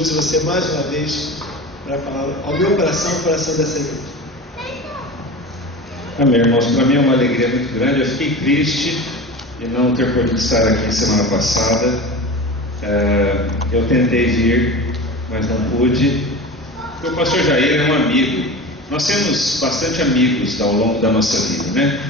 use você mais uma vez para falar ao meu coração, ao coração dessa igreja. Amém, irmãos. Para mim é uma alegria muito grande. Eu fiquei triste de não ter podido estar aqui semana passada. Eu tentei vir, mas não pude. Porque o pastor Jair é um amigo. Nós temos bastante amigos ao longo da nossa vida, né?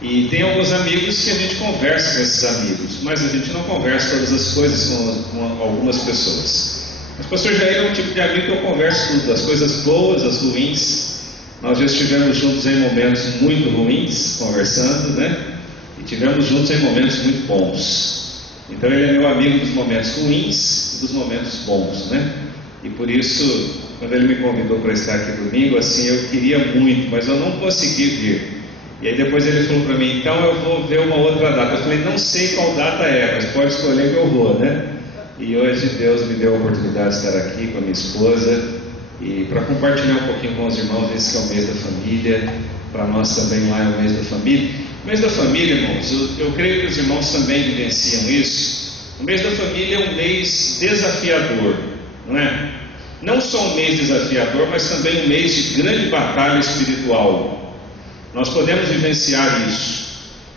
E tem alguns amigos que a gente conversa com esses amigos, mas a gente não conversa todas as coisas com algumas pessoas. Mas o pastor Jair é um tipo de amigo que eu converso tudo, as coisas boas, as ruins. Nós já estivemos juntos em momentos muito ruins, conversando, né? E tivemos juntos em momentos muito bons. Então ele é meu amigo dos momentos ruins e dos momentos bons, né? E por isso, quando ele me convidou para estar aqui domingo, assim, eu queria muito, mas eu não consegui vir. E aí depois ele falou para mim, então eu vou ver uma outra data. Eu falei, não sei qual data é, mas pode escolher que eu vou, né? E hoje Deus me deu a oportunidade de estar aqui com a minha esposa e para compartilhar um pouquinho com os irmãos. Esse que é o mês da família, para nós também lá é o mês da família. O mês da família, irmãos, eu creio que os irmãos também vivenciam isso. O mês da família é um mês desafiador, não é? Não só um mês desafiador, mas também um mês de grande batalha espiritual. Nós podemos vivenciar isso.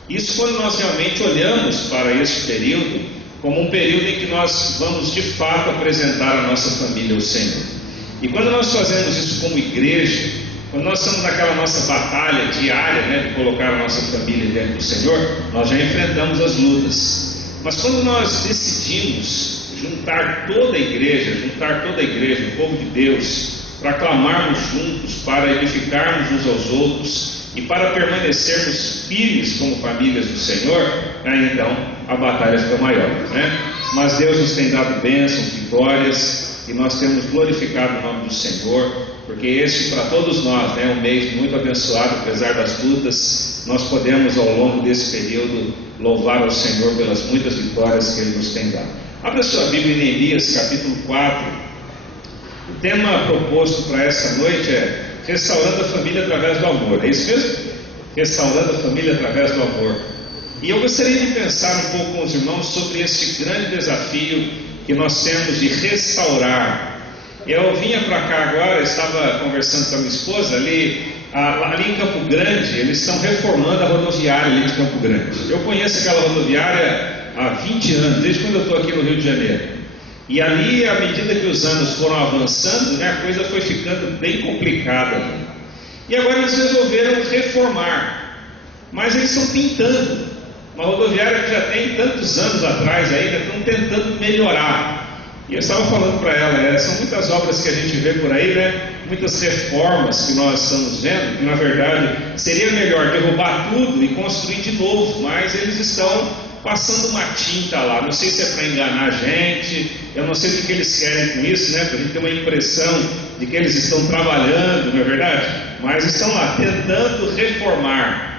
Isso quando nós realmente olhamos para este período como um período em que nós vamos de fato apresentar a nossa família ao Senhor. E quando nós fazemos isso como igreja, quando nós estamos naquela nossa batalha diária, né, de colocar a nossa família diante do Senhor, nós já enfrentamos as lutas. Mas quando nós decidimos juntar toda a igreja, o povo de Deus, para clamarmos juntos, para edificarmos uns aos outros, e para permanecermos firmes como famílias do Senhor, então a batalha fica maior, né? Mas Deus nos tem dado bênçãos, vitórias, e nós temos glorificado o nome do Senhor, porque este para todos nós, né, é um mês muito abençoado, apesar das lutas. Nós podemos ao longo desse período louvar ao Senhor pelas muitas vitórias que Ele nos tem dado. Abra sua Bíblia em Neemias capítulo 4. O tema proposto para essa noite é restaurando a família através do amor. É isso mesmo? Restaurando a família através do amor. E eu gostaria de pensar um pouco com os irmãos sobre este grande desafio que nós temos de restaurar. Eu vinha para cá agora, estava conversando com a minha esposa ali em Campo Grande. Eles estão reformando a rodoviária ali de Campo Grande. Eu conheço aquela rodoviária há 20 anos, desde quando eu estou aqui no Rio de Janeiro. E ali, à medida que os anos foram avançando, né, a coisa foi ficando bem complicada. E agora eles resolveram reformar. Mas eles estão pintando. Uma rodoviária que já tem tantos anos atrás ainda, estão tentando melhorar. E eu estava falando para ela, são muitas obras que a gente vê por aí, né? Muitas reformas que nós estamos vendo, que na verdade seria melhor derrubar tudo e construir de novo, mas eles estão passando uma tinta lá. Não sei se é para enganar a gente, eu não sei o que eles querem com isso, né? Para a gente ter uma impressão de que eles estão trabalhando, não é verdade? Mas estão lá tentando reformar.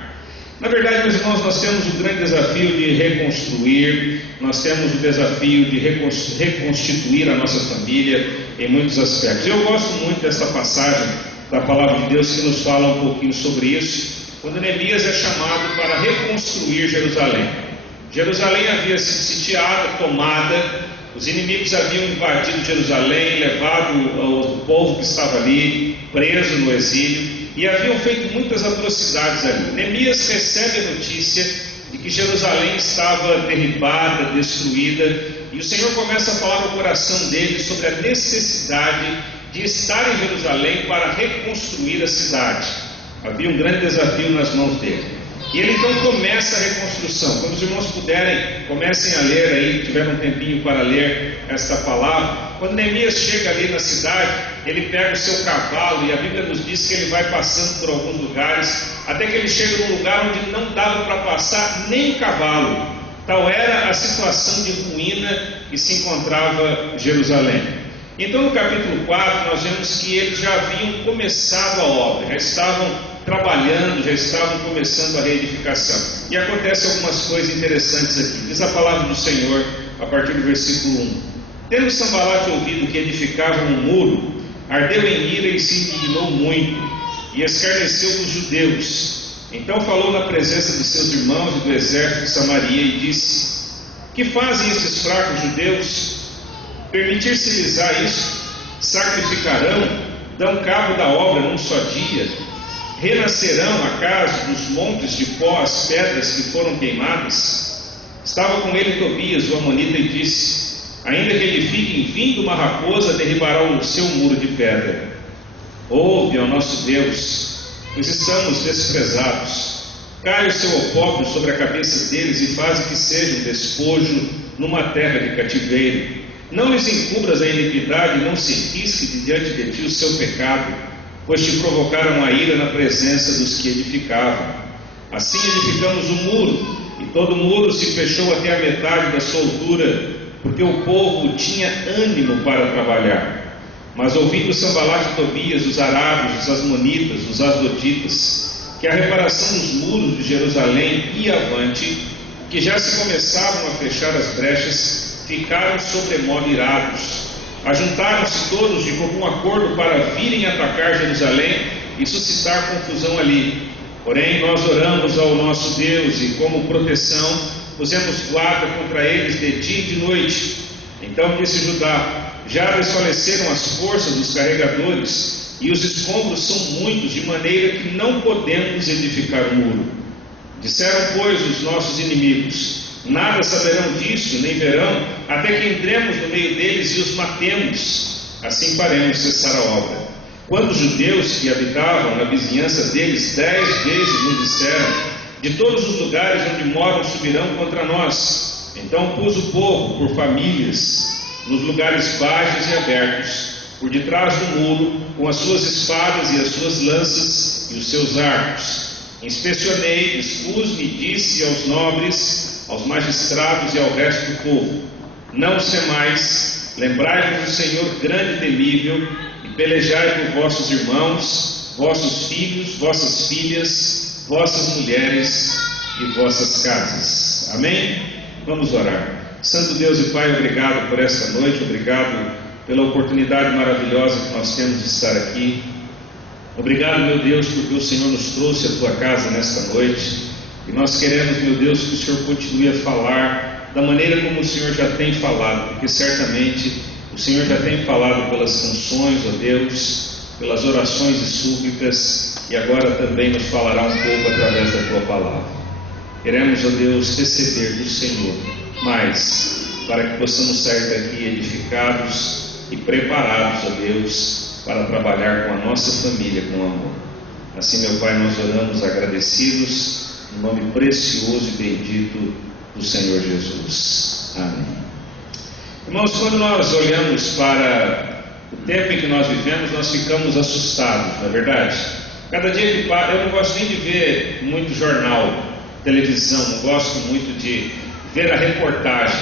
Na verdade, meus irmãos, nós temos o grande desafio de reconstruir, nós temos o desafio de reconstituir a nossa família em muitos aspectos. Eu gosto muito dessa passagem da palavra de Deus que nos fala um pouquinho sobre isso, quando Neemias é chamado para reconstruir Jerusalém. Jerusalém havia sido sitiada, tomada, os inimigos haviam invadido Jerusalém, levado o povo que estava ali, preso no exílio, e haviam feito muitas atrocidades ali. Neemias recebe a notícia de que Jerusalém estava derribada, destruída, e o Senhor começa a falar no coração dele sobre a necessidade de estar em Jerusalém para reconstruir a cidade. Havia um grande desafio nas mãos dele. E ele então começa a reconstrução. Quando os irmãos puderem, comecem a ler aí, tiveram um tempinho para ler esta palavra. Quando Neemias chega ali na cidade, ele pega o seu cavalo, e a Bíblia nos diz que ele vai passando por alguns lugares, até que ele chega num lugar onde não dava para passar nem o cavalo. Tal era a situação de ruína que se encontrava Jerusalém. Então no capítulo 4 nós vemos que eles já haviam começado a obra, já estavam trabalhando, já estavam começando a reedificação. E acontecem algumas coisas interessantes aqui. Diz a palavra do Senhor a partir do versículo 1: Tendo Sambalate ouvido que edificavam um muro, ardeu em ira e se indignou muito, e escarneceu dos judeus. Então falou na presença de seus irmãos e do exército de Samaria e disse: Que fazem esses fracos judeus? Permitir-se-lhes isso, sacrificarão, dão cabo da obra num só dia, renascerão acaso dos montes de pó as pedras que foram queimadas? Estava com ele Tobias, o amonita, e disse: ainda que edifiquem, vindo uma raposa, derribará o seu muro de pedra. Ouve ao nosso Deus, pois estamos desprezados. Cai o seu opróbrio sobre a cabeça deles e faz que seja um despojo numa terra de cativeiro. Não lhes encubras a iniquidade, não se risque de diante de ti o seu pecado, pois te provocaram a ira na presença dos que edificavam. Assim edificamos o muro, e todo o muro se fechou até a metade da sua altura, porque o povo tinha ânimo para trabalhar. Mas ouvindo Sambalate e Tobias, os arábios, os asmonitas, os asdoditas, que a reparação dos muros de Jerusalém ia avante, que já se começavam a fechar as brechas, ficaram sobremodo irados. Ajuntaram-se todos de comum acordo para virem atacar Jerusalém e suscitar confusão ali. Porém, nós oramos ao nosso Deus e, como proteção, pusemos guarda contra eles de dia e de noite. Então disse Judá: já desfaleceram as forças dos carregadores, e os escombros são muitos, de maneira que não podemos edificar o muro. Disseram, pois, os nossos inimigos: nada saberão disso, nem verão, até que entremos no meio deles e os matemos. Assim faremos cessar a obra. Quando os judeus que habitavam na vizinhança deles 10 vezes nos disseram: de todos os lugares onde moram subirão contra nós. Então pus o povo por famílias nos lugares baixos e abertos, por detrás do muro, com as suas espadas e as suas lanças e os seus arcos. Inspecionei, dispus-me e disse aos nobres, aos magistrados e ao resto do povo: não semais, lembrai-vos do Senhor grande e temível, e pelejai por vossos irmãos, vossos filhos, vossas filhas, vossas mulheres e vossas casas. Amém? Vamos orar. Santo Deus e Pai, obrigado por esta noite, obrigado pela oportunidade maravilhosa que nós temos de estar aqui. Obrigado, meu Deus, porque o Senhor nos trouxe à tua casa nesta noite, e nós queremos, meu Deus, que o Senhor continue a falar da maneira como o Senhor já tem falado, porque certamente o Senhor já tem falado pelas canções, ó Deus, pelas orações e súplicas, e agora também nos falará um pouco através da tua palavra. Queremos, ó Deus, receber do Senhor mais, para que possamos sair daqui edificados e preparados, ó Deus, para trabalhar com a nossa família com amor. Assim, meu Pai, nós oramos agradecidos, no nome precioso e bendito do Senhor Jesus. Amém. Irmãos, quando nós olhamos para o tempo em que nós vivemos, nós ficamos assustados, não é verdade? Cada dia que passa, eu não gosto nem de ver muito jornal, televisão, não gosto muito de ver a reportagem.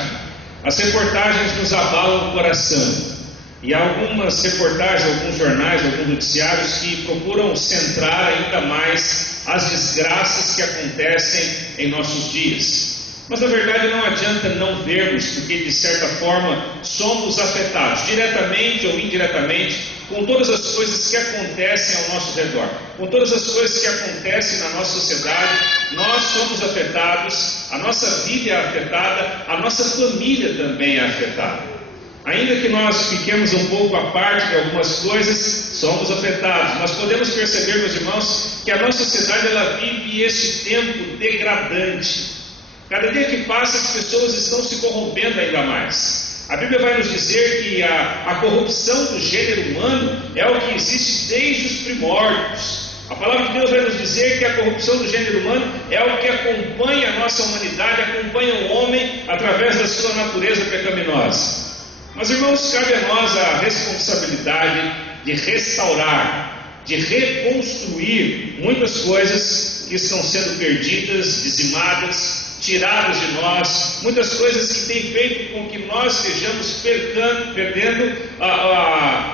As reportagens nos abalam o coração. E há algumas reportagens, alguns jornais, alguns noticiários que procuram centrar ainda mais as desgraças que acontecem em nossos dias. Mas na verdade não adianta não vermos, porque de certa forma somos afetados, diretamente ou indiretamente, com todas as coisas que acontecem ao nosso redor, com todas as coisas que acontecem na nossa sociedade. Nós somos afetados, a nossa vida é afetada, a nossa família também é afetada. Ainda que nós fiquemos um pouco à parte de algumas coisas, somos afetados. Nós podemos perceber, meus irmãos, que a nossa sociedade ela vive este tempo degradante. Cada dia que passa as pessoas estão se corrompendo ainda mais. A Bíblia vai nos dizer que a corrupção do gênero humano é o que existe desde os primórdios. A palavra de Deus vai nos dizer que a corrupção do gênero humano é o que acompanha a nossa humanidade, acompanha o homem através da sua natureza pecaminosa. Mas, irmãos, cabe a nós a responsabilidade de restaurar, de reconstruir muitas coisas que estão sendo perdidas, dizimadas, tiradas de nós, muitas coisas que têm feito com que nós estejamos perdendo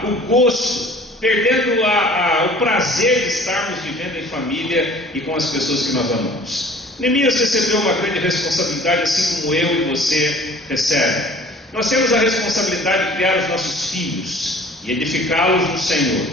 o gosto, perdendo o prazer de estarmos vivendo em família e com as pessoas que nós amamos. Neemias recebeu uma grande responsabilidade, assim como eu e você recebem. Nós temos a responsabilidade de criar os nossos filhos e edificá-los no Senhor.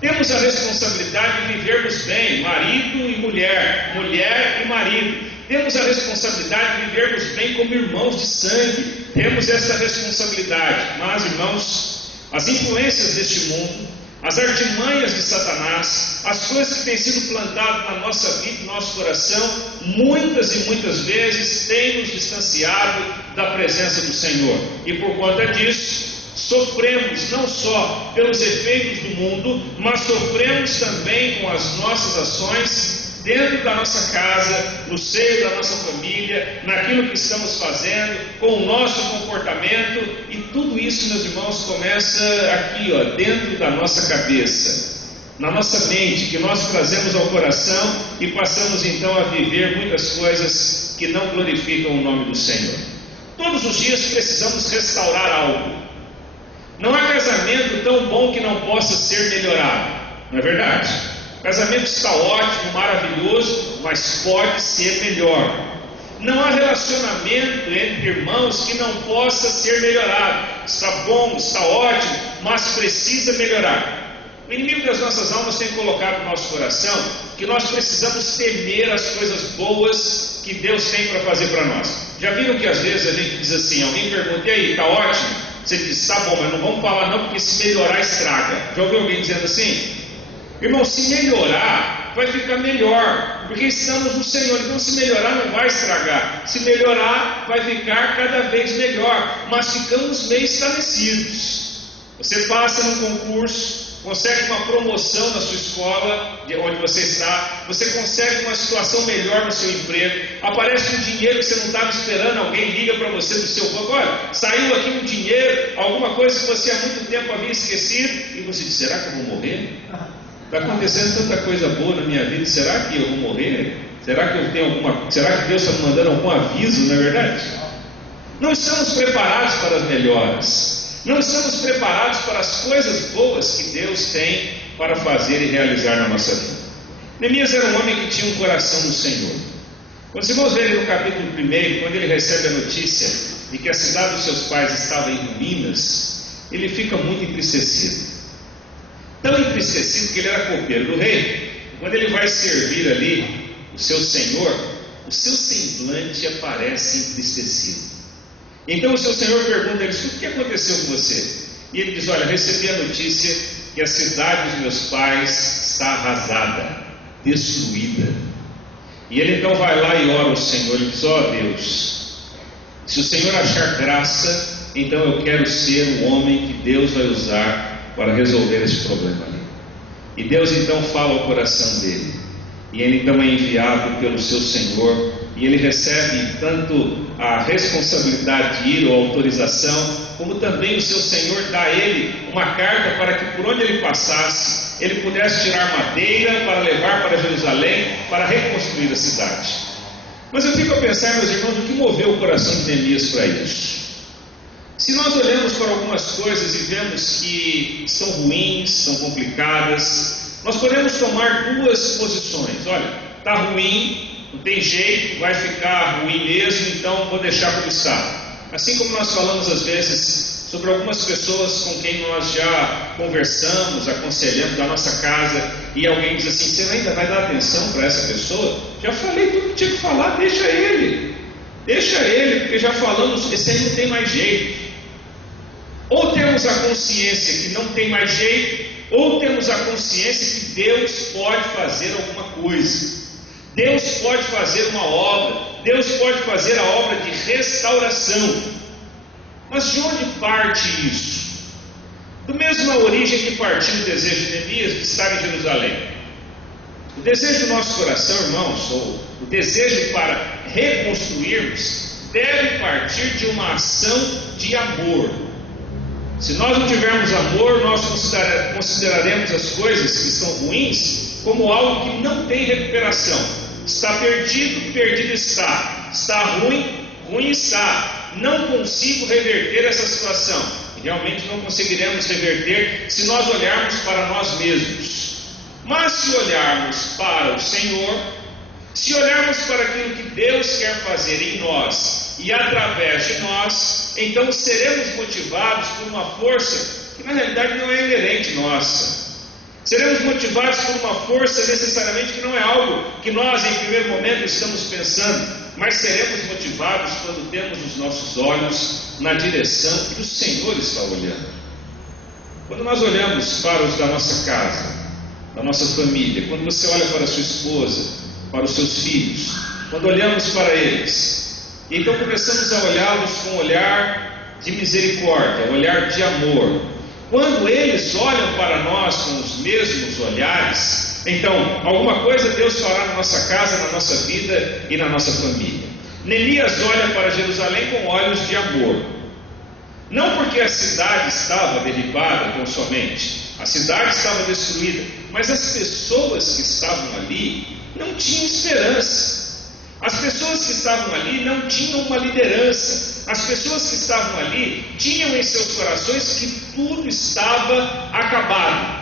Temos a responsabilidade de vivermos bem, marido e mulher, mulher e marido. temos a responsabilidade de vivermos bem como irmãos de sangue, temos essa responsabilidade. Mas, irmãos, as influências deste mundo, as artimanhas de Satanás, as coisas que têm sido plantadas na nossa vida, no nosso coração, muitas e muitas vezes têm nos distanciado da presença do Senhor. E por conta disso, sofremos não só pelos efeitos do mundo, mas sofremos também com as nossas ações dentro da nossa casa, no seio da nossa família, naquilo que estamos fazendo, com o nosso comportamento. E tudo isso, meus irmãos, começa aqui, dentro da nossa cabeça, na nossa mente, que nós trazemos ao coração e passamos então a viver muitas coisas que não glorificam o nome do Senhor. Todos os dias precisamos restaurar algo. Não há casamento tão bom que não possa ser melhorado, não é verdade? O casamento está ótimo, maravilhoso, mas pode ser melhor. Não há relacionamento entre irmãos que não possa ser melhorado. Está bom, está ótimo, mas precisa melhorar. O inimigo das nossas almas tem colocado no nosso coração que nós precisamos temer as coisas boas que Deus tem para fazer para nós. Já viram que às vezes a gente diz assim, alguém pergunta, e aí, está ótimo? Você diz, está bom, mas não vamos falar não, porque se melhorar estraga. Já ouviu alguém dizendo assim? Irmão, se melhorar, vai ficar melhor, porque estamos no Senhor. Então, se melhorar, não vai estragar. Se melhorar, vai ficar cada vez melhor. Mas ficamos meio estabelecidos. Você passa num concurso, consegue uma promoção na sua escola, onde você está, você consegue uma situação melhor no seu emprego, aparece um dinheiro que você não estava esperando, alguém liga para você do seu banco, olha, saiu aqui um dinheiro, alguma coisa que você há muito tempo havia esquecido, e você diz, será que eu vou morrer? Está acontecendo tanta coisa boa na minha vida, será que eu vou morrer? Será que Deus está me mandando algum aviso, não é verdade? Não estamos preparados para as melhoras, não estamos preparados para as coisas boas que Deus tem para fazer e realizar na nossa vida. Neemias era um homem que tinha um coração no Senhor. Quando vocês vão ver no capítulo 1, quando ele recebe a notícia de que a cidade dos seus pais estava em ruínas, ele fica muito entristecido. Tão entristecido que ele era copeiro do rei. Quando ele vai servir ali o seu senhor, o seu semblante aparece entristecido. Então o seu senhor pergunta a ele, o que aconteceu com você? E ele diz, olha, recebi a notícia que a cidade dos meus pais está arrasada, destruída. E ele então vai lá e ora ao Senhor, e diz, Deus, se o Senhor achar graça, então eu quero ser o homem que Deus vai usar para resolver esse problema ali. E Deus então fala ao coração dele, e ele então é enviado pelo seu Senhor, e ele recebe tanto a responsabilidade de ir ou autorização, como também o seu Senhor dá a ele uma carta para que por onde ele passasse, ele pudesse tirar madeira para levar para Jerusalém, para reconstruir a cidade. Mas eu fico a pensar, meus irmãos, o que moveu o coração de Neemias para isso? Se nós olhamos para algumas coisas e vemos que são ruins, são complicadas, nós podemos tomar duas posições. Olha, está ruim, não tem jeito, vai ficar ruim mesmo, então vou deixar como está. Assim como nós falamos às vezes sobre algumas pessoas com quem nós já conversamos, aconselhamos da nossa casa, e alguém diz assim, você ainda vai dar atenção para essa pessoa? Já falei tudo que tinha que falar, deixa ele, porque já falamos, esse aí não tem mais jeito. Ou temos a consciência que não tem mais jeito, ou temos a consciência que Deus pode fazer alguma coisa. Deus pode fazer uma obra, Deus pode fazer a obra de restauração. Mas de onde parte isso? Da mesma origem que partiu o desejo de Neemias de estar em Jerusalém. O desejo do nosso coração, irmãos, ou o desejo para reconstruirmos, deve partir de uma ação de amor. Se nós não tivermos amor, nós consideraremos as coisas que estão ruins como algo que não tem recuperação. Está perdido, perdido está. Está ruim, ruim está. Não consigo reverter essa situação. E realmente não conseguiremos reverter se nós olharmos para nós mesmos. Mas se olharmos para o Senhor, se olharmos para aquilo que Deus quer fazer em nós e através de nós, então seremos motivados por uma força que na realidade não é inerente nossa. Seremos motivados por uma força necessariamente que não é algo que nós em primeiro momento estamos pensando. mas seremos motivados quando temos os nossos olhos na direção que o Senhor está olhando. Quando nós olhamos para os da nossa casa, da nossa família, quando você olha para a sua esposa, para os seus filhos, quando olhamos para eles, então começamos a olhá-los com um olhar de misericórdia, um olhar de amor. Quando eles olham para nós com os mesmos olhares, então alguma coisa Deus fará na nossa casa, na nossa vida e na nossa família. Neemias olha para Jerusalém com olhos de amor, não porque a cidade estava derribada tão somente, a cidade estava destruída, mas as pessoas que estavam ali não tinham esperança. As pessoas que estavam ali não tinham uma liderança. As pessoas que estavam ali tinham em seus corações que tudo estava acabado.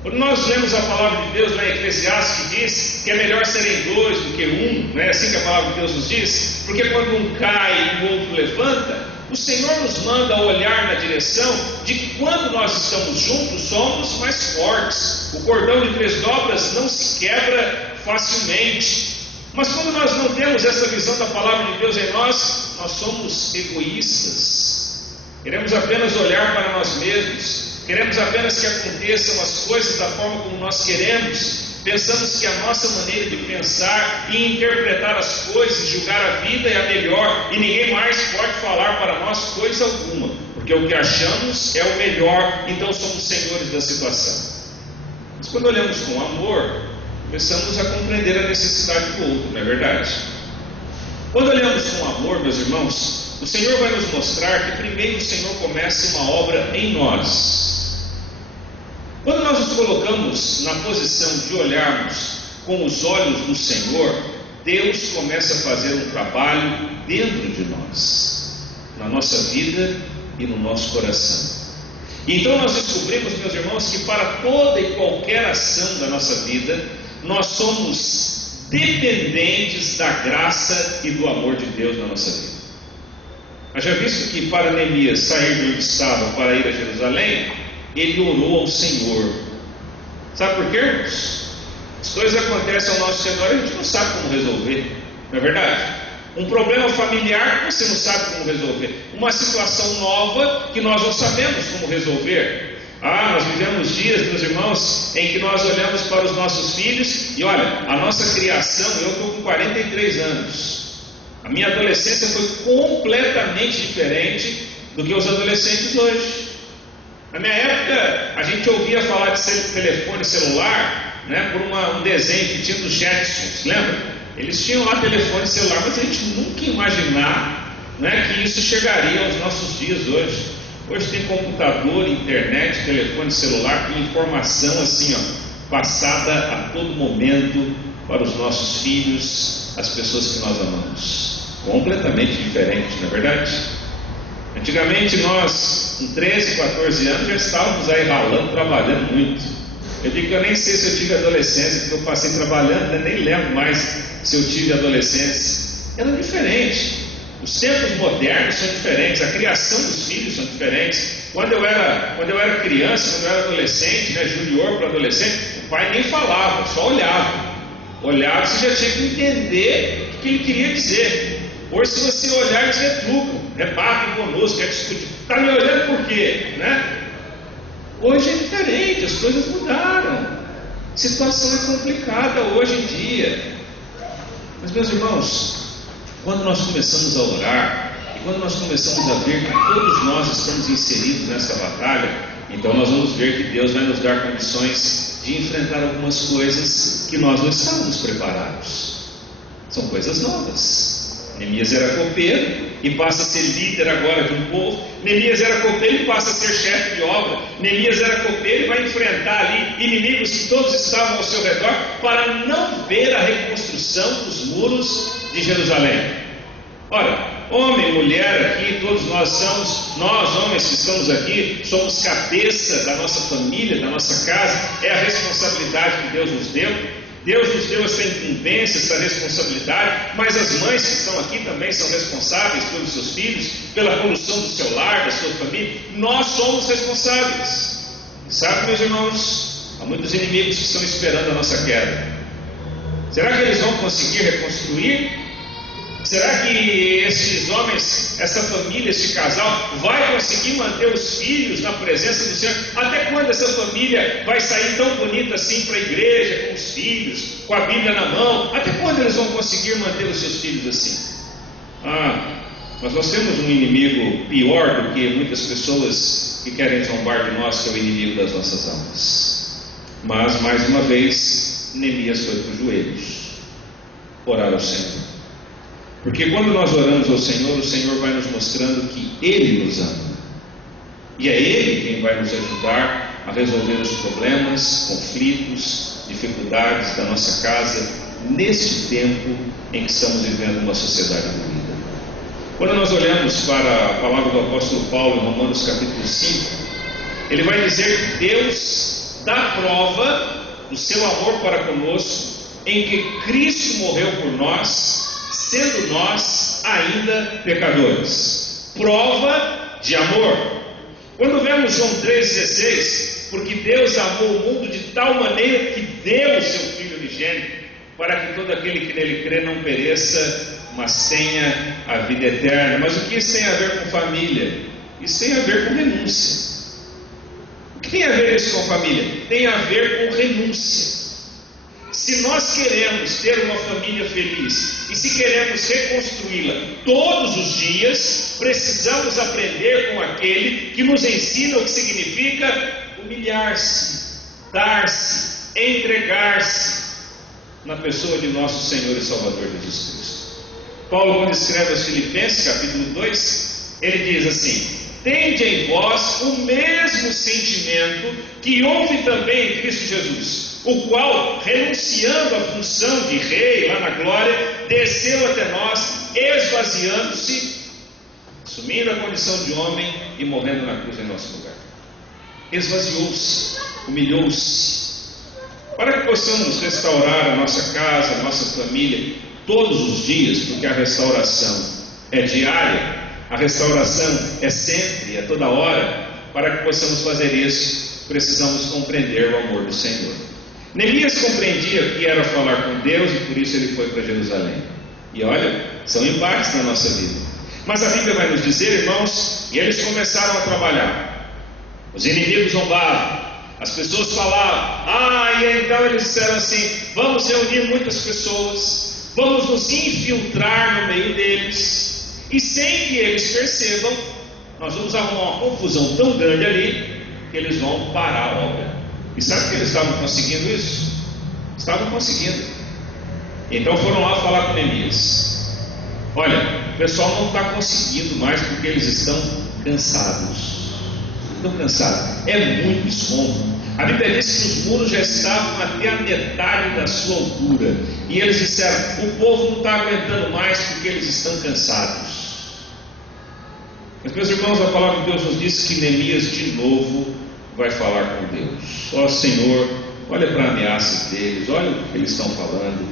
Quando nós lemos a palavra de Deus lá em Eclesiastes, que diz que é melhor serem dois do que um, não é assim que a palavra de Deus nos diz? Porque quando um cai e o outro levanta, o Senhor nos manda olhar na direção de que quando nós estamos juntos, somos mais fortes. O cordão de 3 dobras não se quebra facilmente. Mas quando nós não temos essa visão da palavra de Deus em nós, nós somos egoístas. Queremos apenas olhar para nós mesmos. Queremos apenas que aconteçam as coisas da forma como nós queremos. Pensamos que a nossa maneira de pensar e interpretar as coisas e julgar a vida é a melhor, e ninguém mais pode falar para nós coisa alguma, porque o que achamos é o melhor, então somos senhores da situação. Mas quando olhamos com amor, começamos a compreender a necessidade do outro, não é verdade? Quando olhamos com amor, meus irmãos, o Senhor vai nos mostrar que primeiro o Senhor começa uma obra em nós. Quando nós nos colocamos na posição de olharmos com os olhos do Senhor, Deus começa a fazer um trabalho dentro de nós, na nossa vida e no nosso coração. Então nós descobrimos, meus irmãos, que para toda e qualquer ação da nossa vida, nós somos dependentes da graça e do amor de Deus na nossa vida. Haja visto que para Neemias sair de onde estava para ir a Jerusalém, ele orou ao Senhor. Sabe por quê, irmãos? As coisas acontecem ao nosso redor e a gente não sabe como resolver, não é verdade? Um problema familiar que você não sabe como resolver, uma situação nova que nós não sabemos como resolver. Nós vivemos dias, meus irmãos, em que nós olhamos para os nossos filhos e olha, a nossa criação, eu estou com 43 anos, a minha adolescência foi completamente diferente do que os adolescentes hoje. Na minha época, a gente ouvia falar de telefone celular, né, por um desenho que tinha dos Jetsons, lembra? Eles tinham lá telefone celular, mas a gente nunca ia imaginar, né, que isso chegaria aos nossos dias hoje. Hoje tem computador, internet, telefone celular, com informação assim, passada a todo momento para os nossos filhos, as pessoas que nós amamos. Completamente diferente, não é verdade? Antigamente nós, com 13, 14 anos, já estávamos aí ralando, trabalhando muito. Eu digo que eu nem sei se eu tive adolescência, porque eu passei trabalhando, né? Nem lembro mais se eu tive adolescência. Era diferente. Os tempos modernos são diferentes, a criação dos filhos são diferentes. Quando eu era criança, quando eu era adolescente, né, junior para adolescente, o pai nem falava, só olhava. Olhava, você já tinha que entender o que ele queria dizer. Hoje, se você olhar, eles retrucam, rebatem conosco, quer discutir. Está me olhando por quê? Né? Hoje é diferente, as coisas mudaram. A situação é complicada hoje em dia. Mas, meus irmãos, quando nós começamos a orar, e quando nós começamos a ver que todos nós estamos inseridos nessa batalha, então nós vamos ver que Deus vai nos dar condições de enfrentar algumas coisas que nós não estávamos preparados. São coisas novas. Neemias era copeiro e passa a ser líder agora de um povo. Neemias era copeiro e passa a ser chefe de obra. Neemias era copeiro e vai enfrentar ali inimigos que todos estavam ao seu redor para não ver a reconstrução dos muros de Jerusalém. Ora, homem, mulher aqui, todos nós homens que estamos aqui, somos cabeça da nossa família, da nossa casa, é a responsabilidade que Deus nos deu. Deus nos deu essa incumbência, essa responsabilidade, mas as mães que estão aqui também são responsáveis pelos seus filhos, pela condução do seu lar, da sua família. Nós somos responsáveis. Sabe, meus irmãos, há muitos inimigos que estão esperando a nossa queda. Será que eles vão conseguir reconstruir? Será que esses homens, essa família, esse casal, vai conseguir manter os filhos na presença do Senhor? Até quando essa família vai sair tão bonita assim para a igreja, com os filhos, com a Bíblia na mão? Até quando eles vão conseguir manter os seus filhos assim? Mas nós temos um inimigo pior do que muitas pessoas que querem zombar de nós, que é o inimigo das nossas almas. Mas, mais uma vez, Neemias foi para os joelhos orar ao Senhor. Porque quando nós oramos ao Senhor, o Senhor vai nos mostrando que Ele nos ama. E é Ele quem vai nos ajudar a resolver os problemas, conflitos, dificuldades da nossa casa, neste tempo em que estamos vivendo uma sociedade ruída. Quando nós olhamos para a palavra do apóstolo Paulo em Romanos capítulo 5, ele vai dizer que Deus dá prova do seu amor para conosco, em que Cristo morreu por nós, sendo nós ainda pecadores. Prova de amor. Quando vemos João 3,16, porque Deus amou o mundo de tal maneira que deu o seu Filho unigênito, para que todo aquele que nele crê não pereça, mas tenha a vida eterna. Mas o que isso tem a ver com família? Isso tem a ver com renúncia. O que tem a ver isso com família? Tem a ver com renúncia. Se nós queremos ter uma família feliz e se queremos reconstruí-la todos os dias, precisamos aprender com aquele que nos ensina o que significa humilhar-se, dar-se, entregar-se na pessoa de nosso Senhor e Salvador Jesus Cristo. Paulo, quando escreve aos Filipenses, capítulo 2, ele diz assim: tende em vós o mesmo sentimento que houve também em Cristo Jesus, o qual, renunciando à função de rei lá na glória, desceu até nós, esvaziando-se, assumindo a condição de homem e morrendo na cruz em nosso lugar. Esvaziou-se, humilhou-se, para que possamos restaurar a nossa casa, a nossa família, todos os dias, porque a restauração é diária, a restauração é sempre, é toda hora. Para que possamos fazer isso, precisamos compreender o amor do Senhor. Neemias compreendia que era falar com Deus e por isso ele foi para Jerusalém. E olha, são embates na nossa vida. Mas a Bíblia vai nos dizer, irmãos, e eles começaram a trabalhar. Os inimigos zombavam, as pessoas falavam, e então eles disseram assim: vamos reunir muitas pessoas, vamos nos infiltrar no meio deles, e sem que eles percebam, nós vamos arrumar uma confusão tão grande ali, que eles vão parar a obra. E sabe que eles estavam conseguindo isso? Estavam conseguindo. Então foram lá falar com Neemias: olha, o pessoal não está conseguindo mais porque eles estão cansados. Estão cansados, é muito escombro. A Bíblia diz que os muros já estavam até a metade da sua altura, e eles disseram: o povo não está aguentando mais porque eles estão cansados. Mas, meus irmãos, a palavra de Deus nos diz que Neemias de novo vai falar com Deus. Ó Senhor, olha para a ameaça deles, olha o que eles estão falando.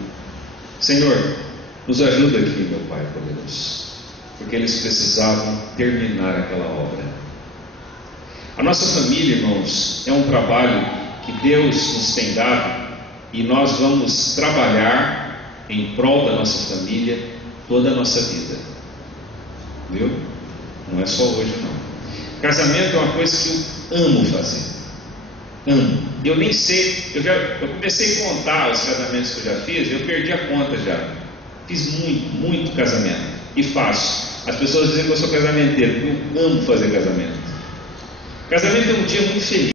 Senhor, nos ajuda aqui, meu Pai poderoso, porque eles precisavam terminar aquela obra. A nossa família, irmãos, é um trabalho que Deus nos tem dado, e nós vamos trabalhar em prol da nossa família toda a nossa vida. Viu? Não é só hoje, não. Casamento é uma coisa que eu amo fazer. Amo. Eu nem sei, eu comecei a contar os casamentos que eu já fiz, eu perdi a conta já. Fiz muito casamento. E faço. As pessoas dizem que eu sou casamenteiro, porque eu amo fazer casamento. Casamento é um dia muito feliz.